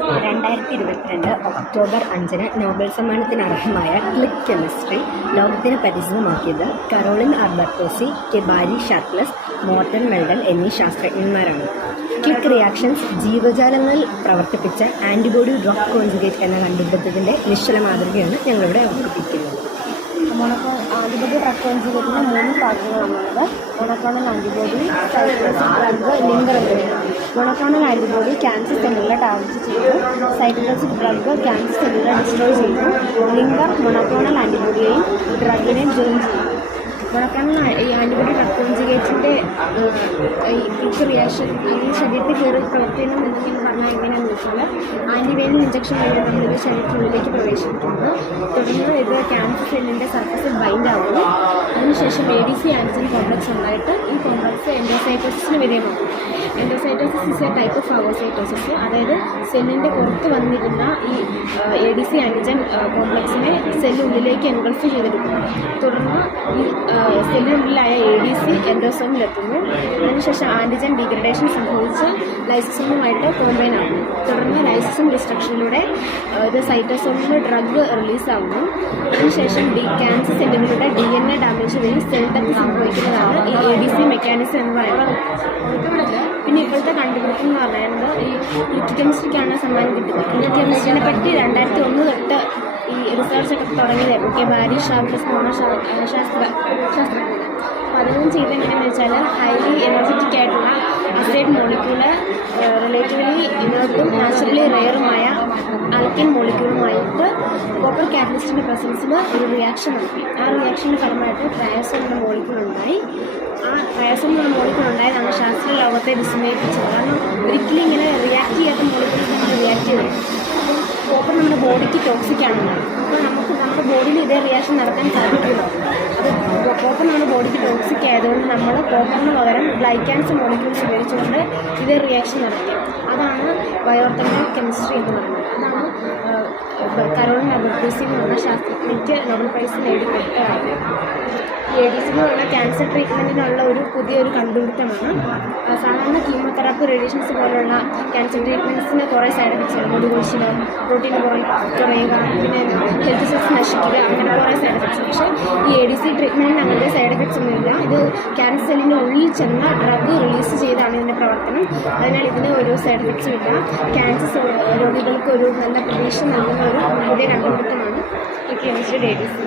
2022 October 5 Nobel സമ്മാനത്തിന് അർഹമായ click chemistry ലോകത്തിന് പരിചിതമാക്കിയത് Caroline ആർബർട്ടോസി, ബാരി ഷാർപ്ലസ്, Morten Meldal എന്നീ ശാസ്ത്രജ്ഞന്മാരാണ്. ക്ലിക്ക് റിയാക്ഷൻസ് ജീവജാലങ്ങളിൽ പ്രവർത്തിപ്പിച്ച ആൻറ്റിബോഡി ഡ്രഗ് കോൺജുഗേറ്റ് എന്ന കണ്ടുപിടുത്തത്തിൻ്റെ നിശ്ചല മാതൃകയാണ് ഞങ്ങളിവിടെ അവതരിപ്പിക്കുന്നത്. ആൻറ്റിബോഡി ഡ്രഗ് കോൺജുഗേറ്റിന് 3 ഭാഗങ്ങളാണുള്ളത്. Monoclonal antibody, cytosis drug, linker എന്നിവയാണ്. മോണോക്ലോണൽ ആൻറ്റിബോഡി ക്യാൻസർ സെല്ലുകളെ ടാർഗറ്റ് ചെയ്തു. സൈറ്റോസിസ് ഡ്രഗ് ക്യാൻസർ സെല്ലുകളെ ഡിസ്ട്രോയ് ചെയ്തു. ലിങ്കർ മോണോക്ലോണൽ ആൻറ്റിബോഡിയെയും ഡ്രഗിനെയും ജോയിൻ ചെയ്തു. മോണോക്ലോണൽ ആൻറ്റിബോഡി ഡ്രഗ് കോൺജുഗേറ്റിൻ്റെ ക്ലിക്ക് റിയാക്ഷൻ ഈ ശരീരത്തിൽ കയറി പ്രവർത്തനം എന്നൊക്കെ പറഞ്ഞാൽ എങ്ങനെയാണെന്ന് വെച്ചാൽ ആൻറ്റിവൈറൽ ഇഞ്ചക്ഷൻ വഴി നമ്മളിത് ശരീരത്തിനുള്ളിലേക്ക് പ്രവേശിക്കുന്നു. തുടർന്ന് ഇത് ക്യാൻസർ സെല്ലിൻ്റെ സർഫസിൽ ബൈൻഡ് ആവുന്നു. അതിനുശേഷം ADC ആൻറ്റിജൻ കോംപ്ലക്സ് ഉണ്ടായിട്ട് ഈ കോംപ്ലക്സ് എൻഡോസൈറ്റോസിന് വിധേയമാകും. Endocytosis is a type of phagocytosis, അതായത് സെല്ലിൻ്റെ പുറത്ത് വന്നിരുന്ന ഈ ADC ആൻറ്റിജൻ കോംപ്ലക്സിനെ സെല്ലുള്ളിലേക്ക് എൻഗൾഫ് ചെയ്തെടുക്കുന്നു. തുടർന്ന് ഈ സെല്ലിനുള്ളിലായ ADC എൻഡോസോമിലെത്തുന്നു. അതിനുശേഷം ആൻറ്റിജൻ ഡീഗ്രഡേഷൻ സംഭവിച്ച് ലൈസോസോമുമായിട്ട് കോമ്പൈൻ ആകുന്നു. തുടർന്ന് ലൈസോസോം ഡിസ്ട്രക്ഷനിലൂടെ ഇത് സൈറ്റോസോമിൽ ഡ്രഗ് റിലീസാകുന്നു. അതിനുശേഷം ക്യാൻസർ സെല്ലുകളുടെ DNA ഡാമേജ് വഴി സെൽ ഡെത്ത് സംഭവിക്കുന്നതാണ് ഈ ADC മെക്കാനിസം എന്ന് പറയുന്നത്. പിന്നെ ഇപ്പോഴത്തെ കണ്ടുപിടുത്തം എന്ന് പറയുന്നത് ഈ ക്ലിക്ക് കെമിസ്ട്രിക്കാണ് സമ്മാനം കിട്ടുന്നത്. ക്ലിക്ക് കെമിസ്ട്രിനെ പറ്റി 2001 തൊട്ട് ഈ റിസർച്ചൊക്കെ തുടങ്ങിയതായിരുന്നു. ബാരി ഷാർപ്ലസ് ശാസ്ത്രജ്ഞർ. അപ്പോൾ അതൊന്നും ചെയ്തെങ്ങനെയാണെന്ന് വെച്ചാൽ ഹൈലി എനർജറ്റിക് ആയിട്ടുള്ള അസൈഡ് മോളിക്യൂള് റിലേറ്റീവ്ലി ഇനേർട്ടും നാച്ചുറലി റെയറുമായ ആൽക്കൈൻ മോളിക്യൂളുമായിട്ട് കോപ്പർ കാറ്റലിസ്റ്റിൻ്റെ പ്രസൻസിൽ ഒരു റിയാക്ഷൻ നടത്തി. ആ റിയാക്ഷൻ്റെ ഫലമായിട്ട് ട്രയോസോം എന്ന മോളിക്യൂൾ ഉണ്ടായി. ആ ട്രയോസോം എന്ന മോളിക്യൂൾ ഉണ്ടായതാണ് ശാസ്ത്ര ലോകത്തെ വിസ്മയിപ്പിച്ചത്. കാരണം ഒരിക്കലും ഇങ്ങനെ റിയാക്ട് ചെയ്യാത്ത മോളിക്യൂൾസ് നമ്മൾ റിയാക്ട് ചെയ്തു. അപ്പോൾ കോപ്പർ നമ്മുടെ ബോഡിക്ക് ടോക്സിക് ആണെന്നാണ്. അപ്പോൾ നമുക്ക് നമ്മുടെ ബോഡിയിൽ ഇതേ റിയാക്ഷൻ നടത്താൻ സാധിക്കില്ല. അത് കോപ്പർ നമ്മുടെ ബോഡിക്ക് ടോക്സിക് ആയതുകൊണ്ട് നമ്മൾ കോപ്പറിന് പകരം ഗ്ലൈക്കാൻസ് മോളിക്യൂൾസ് ഉപയോഗിച്ചുകൊണ്ട് ഇതേ റിയാക്ഷൻ നടത്തി. അതാണ് ബയോർത്തമിക് കെമിസ്ട്രി എന്ന് പറയുന്നത്. അതാണ് കരോളിൻ ആർബർട്ടോസി എന്ന് പറഞ്ഞ ശാസ്ത്രജ്ഞയ്ക്ക് നോബൽ പ്രൈസ് നേടിക്കൊടുത്തതാണ്. ADC എന്നുള്ള ക്യാൻസർ ട്രീറ്റ്മെൻറ്റിനുള്ള പുതിയൊരു കണ്ടുപിടുത്തമാണ്. സാധാരണ കീമോതെറാപ്പി, റേഡിയേഷൻസ് പോലുള്ള ക്യാൻസർ ട്രീറ്റ്മെൻറ്റ്സിന് കുറേ സൈഡ് എഫക്ട്സ്, മുടി കൊഴിച്ചിൽ, പ്രോട്ടീൻ കുറയുക, പിന്നെ ഹെൽത്ത് സെൽസ് നശിക്കുക, അങ്ങനെ കുറേ സൈഡ് എഫക്ട്സ്. പക്ഷേ ഈ ADC ട്രീറ്റ്മെൻറ്റിന് അങ്ങനത്തെ സൈഡ് എഫക്ട്സ് ഒന്നുമില്ല. ഇത് ക്യാൻസർ സെല്ലിൻ്റെ ഉള്ളിൽ ചെന്ന ഡ്രഗ് റിലീസ് ചെയ്താണ് ഇതിൻ്റെ പ്രവർത്തനം. അതിനാൽ ഇതിന് ഒരു സൈഡ് എഫക്ട്സും ഇല്ല. ക്യാൻസർ രോഗികൾക്ക് ഒരു നല്ല പ്രതീക്ഷ നൽകുന്ന ഒരു പുതിയ കണ്ടുപിടുത്തമാണ് ഈ കെമിസ്ട്രി ADC.